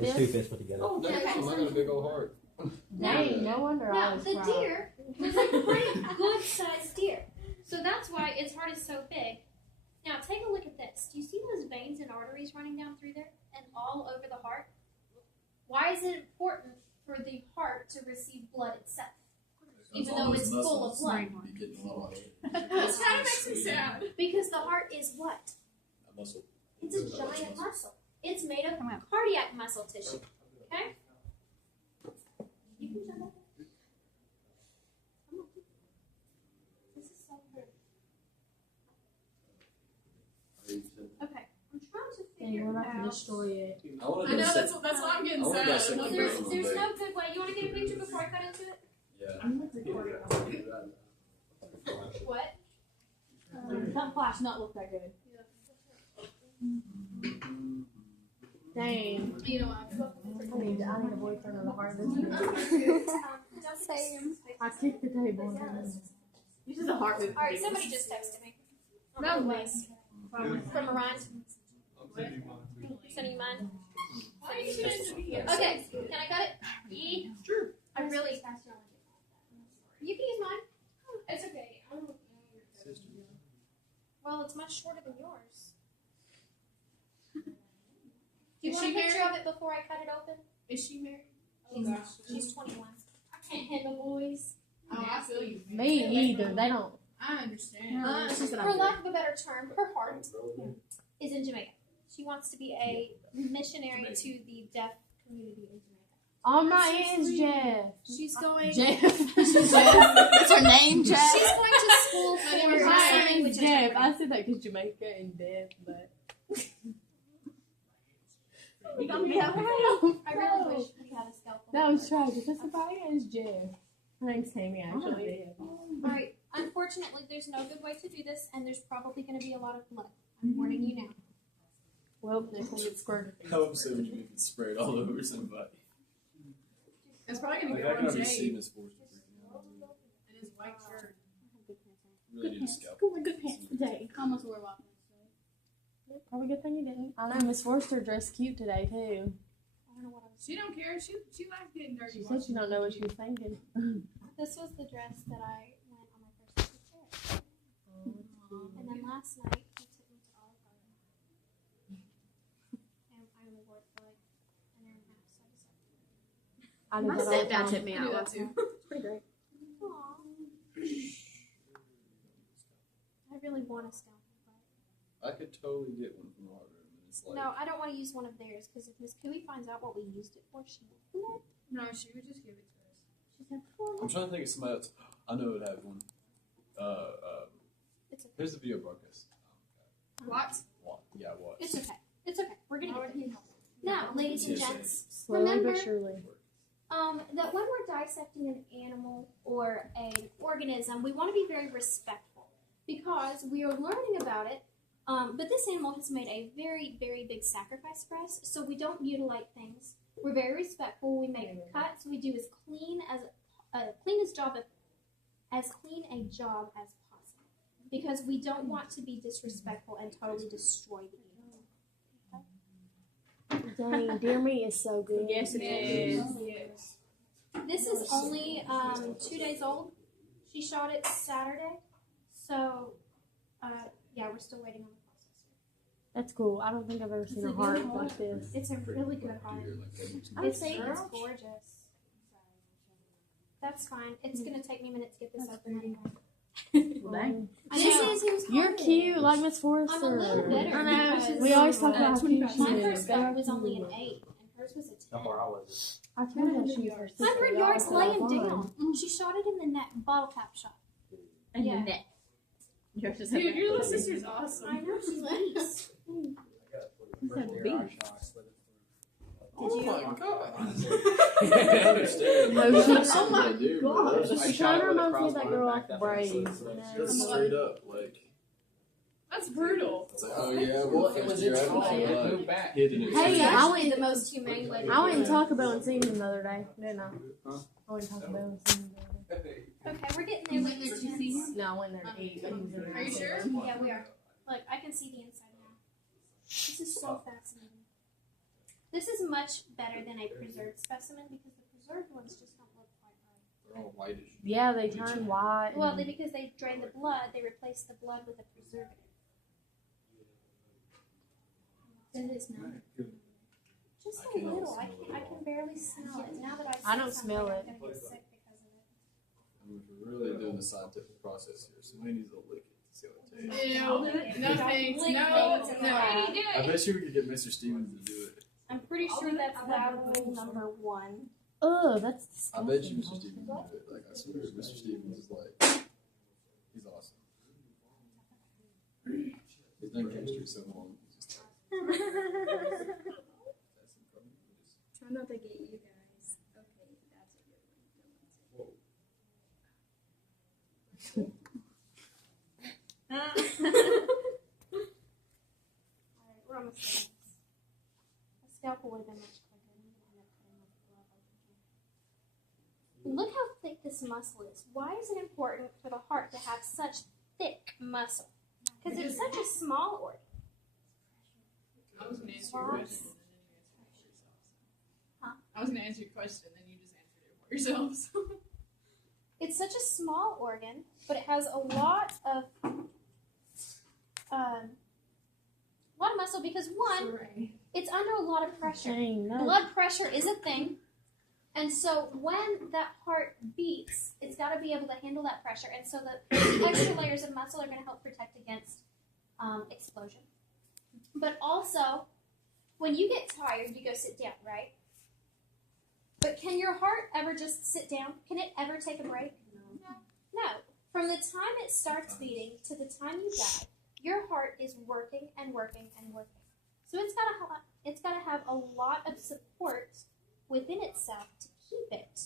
It's two fists put together. Oh, damn! I got a big old heart. Dang, no wonder I Now, was the proud. deer was a pretty good sized deer. So that's why its heart is so big. Now, take a look at this. Do you see those veins and arteries running down through there and all over the heart? Why is it important for the heart to receive blood itself? Even though it's full of blood. That's kind of makes me sad. Because the heart is what? A muscle. It's a giant muscle. It's made of cardiac muscle tissue. Okay? You can jump up. Come on. This is so good. Okay. I'm trying to Dang, figure we're not out. gonna destroy it. I want I to know that's why I'm getting sad. Well, there's no good way. You want to get a picture before I cut into it? Yeah. What? That flash not look that good. Dang. You know what? I need a boyfriend on the heart this year. Same. I kicked the table. This is a heart movie. All right, somebody just texted me. No way. way. From Orion. Sending you mine. Why are you sending me? Okay, can I cut it? Yeah. Sure. I really. You can use mine. It's okay. Well, it's much shorter than yours. Do you Is want a she picture married? of it before I cut it open? Is she married? Oh gosh. She's 21. I can't handle boys. Oh, I feel you. Me either. They don't. I understand. It's just that For lack of a better term, her heart is in Jamaica. She wants to be a missionary to the deaf community in Jamaica. On my ends, Jeff. She's going. Jeff. What's her name, Jeff? She's going to school for My sign name's language Jeff. interpreter. I said that because Jamaica and deaf, but. You got me out. I really wish we had a scalpel. That was tragic. That's about it. It's Jeff. Her name's Tammy, actually. Alright, unfortunately, there's no good way to do this, and there's probably going to be a lot of blood. I'm warning you now. Well, next one gets squirted. How upset would you be if it sprayed all over somebody? It's probably gonna Like, be I can on already see Jay Miss Fortune freaking out. in his white shirt. Really need a scalp. Go with good pants today. How much were walking? Probably good thing you didn't. I know Miss Forster dressed cute today too. I don't know what I was. She don't care. She likes getting dirty. She said she don't know what she was thinking. This was the dress that I went on my first trip. And then last night, he took me to Olive Garden. And I only wore it for like an hour and a half, so I decided. I did My that all the stepdad time. took me I out do that last too. night. Pretty great. I really want a scalpel, I could totally get one from the art room. And it's but like, no, I don't want to use one of theirs because if Miss Cooey finds out what we used it for, she will flip. No, she would just give it to us. She said, I'm trying to think of somebody else. I know it had one. It's okay. Here's the video broadcast. What? What? Yeah, what? It's okay. It's okay. We're gonna get there. Now, ladies and Yes, gents, Slowly remember but surely. that when we're dissecting an animal or an organism, we want to be very respectful because we are learning about it. But this animal has made a very, very big sacrifice for us, so we don't mutilate things. We're very respectful. We make cuts. We do as clean a job as possible because we don't want to be disrespectful and totally destroy the animal. Dang, dear me is so good. Yes, it is. Yes. This is only 2 days old. She shot it Saturday, so yeah, we're still waiting on the processor. That's cool. I don't think I've ever seen a heart like this. It's a really good heart. It's gorgeous. That's fine. It's gonna take me a minute to get this open anyway. Dang. This is who's You're hard. cute, like Miss Forrester. I'm a little better I know. because We always talk about how cute she my is. first dog was only an 8, and hers was a 10. How far I was? I told her she was her sister. 100 yards Y'all laying fine. down. She shot it in the neck, bottle cap shot. And Yeah. the neck. You're just Dude, your little sister's awesome. I know, she's nice. Oh Did you? my god! Oh my gosh. She kind of reminds me of that girl off Brave. That's straight up, like, That's brutal. it's like, oh yeah, well, it was its fault. Hidden it. Hey, It's I actually went- the most humane way to I went do to it. Taco Bell and seen him the other day, didn't I? Huh? I went to Taco Bell and seen him the other day. Okay, we're getting there. You went there to see him? No, I went there to eat. But he was in there. Are you sure? Yeah, we are. Look, I can see the inside now. This is so fascinating. This is much better than a preserved specimen because the preserved ones just don't look quite right. They're all whitish. Yeah, they turn white. Well, because they drain the blood, they replace the blood with a preservative. It is not. Just I a can little. smell I it. can barely smell it. Now that I don't smell it. I'm gonna get sick because of it. I mean, if we're really doing the scientific process here, somebody needs to lick it to see how it tastes. Ew. No thanks. Lick No. things in No. the lab. Do I it. bet you we could get Mr. Stevens to do it. I'm pretty sure that's lab rule number 1. Ugh, that's I disgusting. bet you Mr. Stevens would do it. Like, I swear, Mr. Stevens is like, he's awesome. He's done chemistry so long. He's just like, Try not to get you guys. Okay, that's a good one. Alright, we're almost done. A scalpel would have been much quicker. I'm gonna end up cutting off the glove over here. Look how thick this muscle is. Why is it important for the heart to have such thick muscle? Because it's such a small organ. I was gonna answer your question. Huh? I was gonna answer your question, then you just answered it for yourselves. It's such a small organ, but it has a lot of muscle because one, it's under a lot of pressure. Dang, no. Blood pressure is a thing, and so when that heart beats, it's got to be able to handle that pressure, and so the extra layers of muscle are going to help protect against explosion. But also, when you get tired, you go sit down, right? But can your heart ever just sit down? Can it ever take a break? No. From the time it starts beating to the time you die, your heart is working and working and working. So it's got to have a lot of support within itself to keep it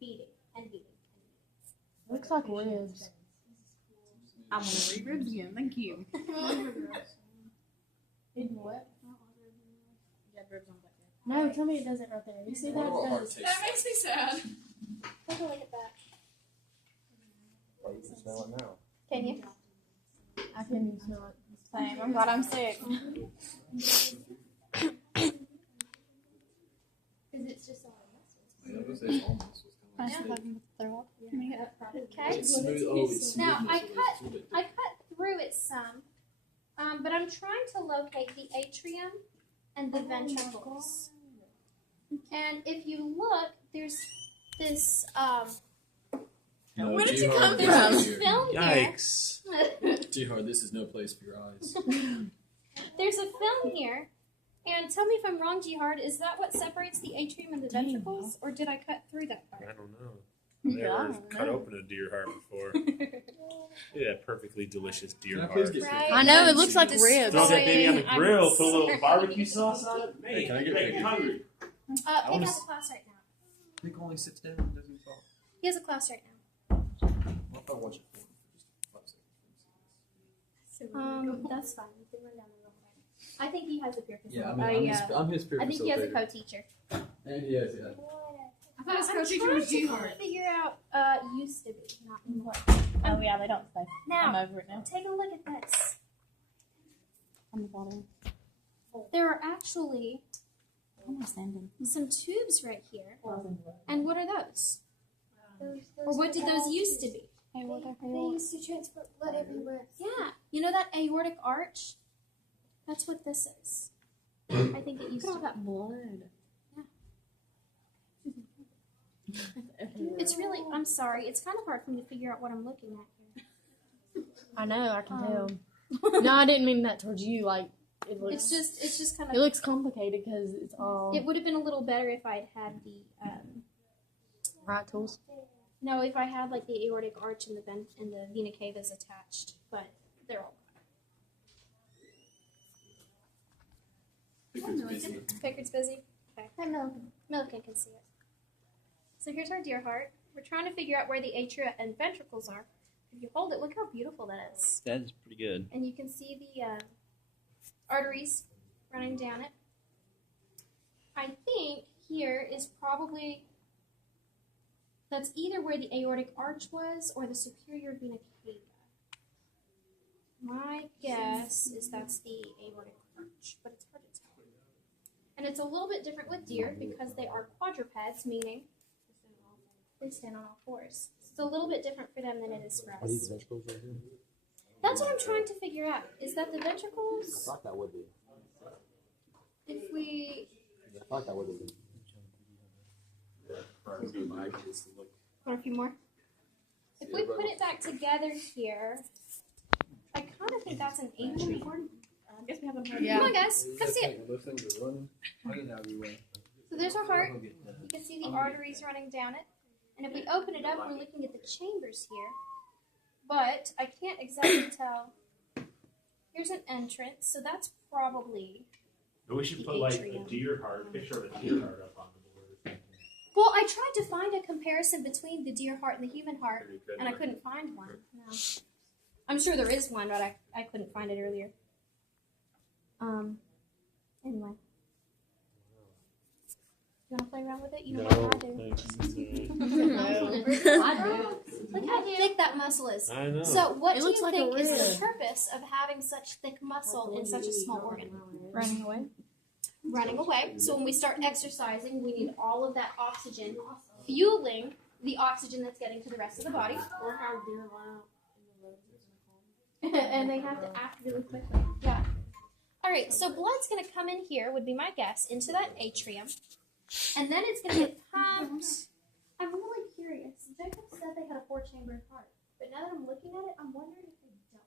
beating and beating and Looks like ribs. I want to read ribs again. Thank you. In what? You got ribs on back there. No, tell me it doesn't right there. You see that? what It about heart does. taste? That makes me sad. beating. Take a look at that. Oh, you can smell it now. Can you? I can smell it. Same. I'm glad I'm sick. Because it's just all Yeah, I was gonna say it's almost what's I kind should have them throw up. Okay. It's smooth. Oh, it's smooth. Now, I cut through it some, but I'm trying to locate the atrium and the ventricles. And if you look, there's this No, Where did you G-Hard, come this from? is here. film here. Yikes. G-Hard, this is no place for your eyes. There's a film here, and tell me if I'm wrong, G-Hard. Is that what separates the atrium and the ventricles, or did I cut through that I part? don't know. I've never cut open a deer heart before. Yeah, perfectly delicious deer Can I please heart. get Right. I know, it looks like Destroying- ribs. Throw that baby on the I'm grill, put a little sorry. barbecue sauce on it. Hey, can I get make me pictures? hungry. Pick I up wanna a s- class right now. Nick only sits down and doesn't talk. He has a class right now. What if I watch it for him for just 5 seconds? That's fine. You can run down the road. I think he has a peer Yeah, I facilitator. mean, I'm his peer I think he has a facilitator. co-teacher. And he has, yeah. I thought his I'm co-teacher trying was to G-Hard. figure out, used to be, not anymore. Oh yeah, they don't say. I'm Now, over it now. take a look at this. I'm the bottom. There are actually I'm sending. some tubes right here. And what are those? Or what did those used to be? Hey, what the They hell? used to transport blood everywhere. Yeah. You know that aortic arch? That's what this is. I think it used to be. that blood. It's really, I'm sorry, it's kind of hard for me to figure out what I'm looking at here. I know, I can tell. No, I didn't mean that towards you. Like, it looks, It's just kind it of, looks complicated because it's all it would have been a little better if I'd had the, right tools. no, if I had like the aortic arch and the vena cavas attached, but they're all Pickard's busy with me. Pickard's busy. Okay. Hi, Milliken. Milliken can see it. So here's our deer heart. We're trying to figure out where the atria and ventricles are. If you hold it, look how beautiful that is. That is pretty good. And you can see the arteries running down it. I think here is probably, that's either where the aortic arch was or the superior vena cava. My guess is that's the aortic arch, but it's hard to tell. And it's a little bit different with deer because they are quadrupeds, meaning they stand on all fours. It's a little bit different for them than it is for Are these us. ventricles right here? That's what I'm trying to figure out. Is that the I ventricles? thought that would be. If we I thought that would be. want a few more. If we put it back together here, I kind of think that's an atrium. I guess we haven't heard. Come on, guys, come see it. Those things are running. I didn't have you way. So there's our heart. You can see the arteries running down it. And if we open it up, we're looking at the chambers here. But I can't exactly tell. Here's an entrance, so that's probably. But we should put like a deer heart, picture of a deer heart up on the board or something. Well, I tried to find a comparison between the deer heart and the human heart, Pretty good, and I right? couldn't find one. No. I'm sure there is one, but I couldn't find it earlier. Anyway. You want to play around with it? You know what I do. Look how thick that muscle is. I know. So, what It do looks you like a think is rib. the purpose of having such thick muscle in such a small organ? Running away. Running away. So, when we start exercising, we need all of that oxygen fueling the oxygen that's getting to the rest of the body. Or how deer allow. And they have to act really quickly. Yeah. All right, so blood's going to come in here, would be my guess, into that atrium. And then it's going to get pumped. I'm really curious. Jacob said they had a 4-chambered heart. But now that I'm looking at it, I'm wondering if they don't.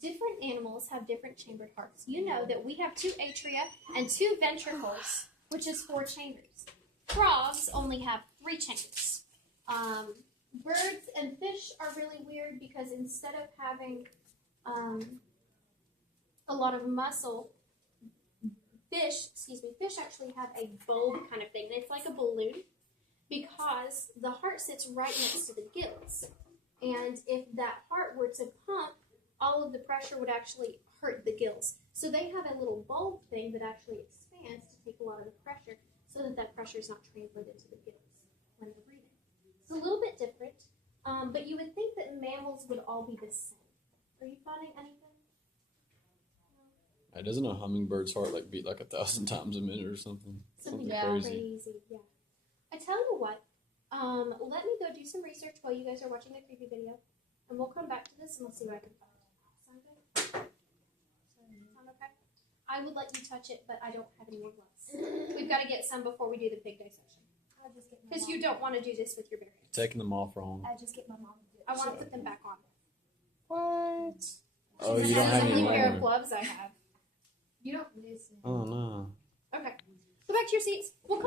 Different animals have different chambered hearts. You know that we have 2 atria and 2 ventricles, which is 4 chambers. Frogs only have 3 chambers. Birds and fish are really weird because instead of having a lot of muscle, fish actually have a bulb kind of thing. And it's like a balloon because the heart sits right next to the gills. And if that heart were to pump, all of the pressure would actually hurt the gills. So they have a little bulb thing that actually expands to take a lot of the pressure so that that pressure is not transferred into the gills when they're breathing. It's a little bit different, but you would think that mammals would all be the same. Are you finding anything? Doesn't a hummingbird's heart like beat like 1,000 times a minute or something? Something crazy. crazy, yeah. I tell you what, let me go do some research while you guys are watching the creepy video, and we'll come back to this and we'll see what I can find. Sound good? Sound okay? I would let you touch it, but I don't have any more gloves. We've got to get some before we do the pig dissection. Because you don't want to do this with your bare hands. Taking them off wrong. I just get my mom to do it. I want to put them back on. What? Oh, This you don't is have the any new pair of more. gloves I have. You don't listen. Oh no. Okay. Go back to your seats. We'll come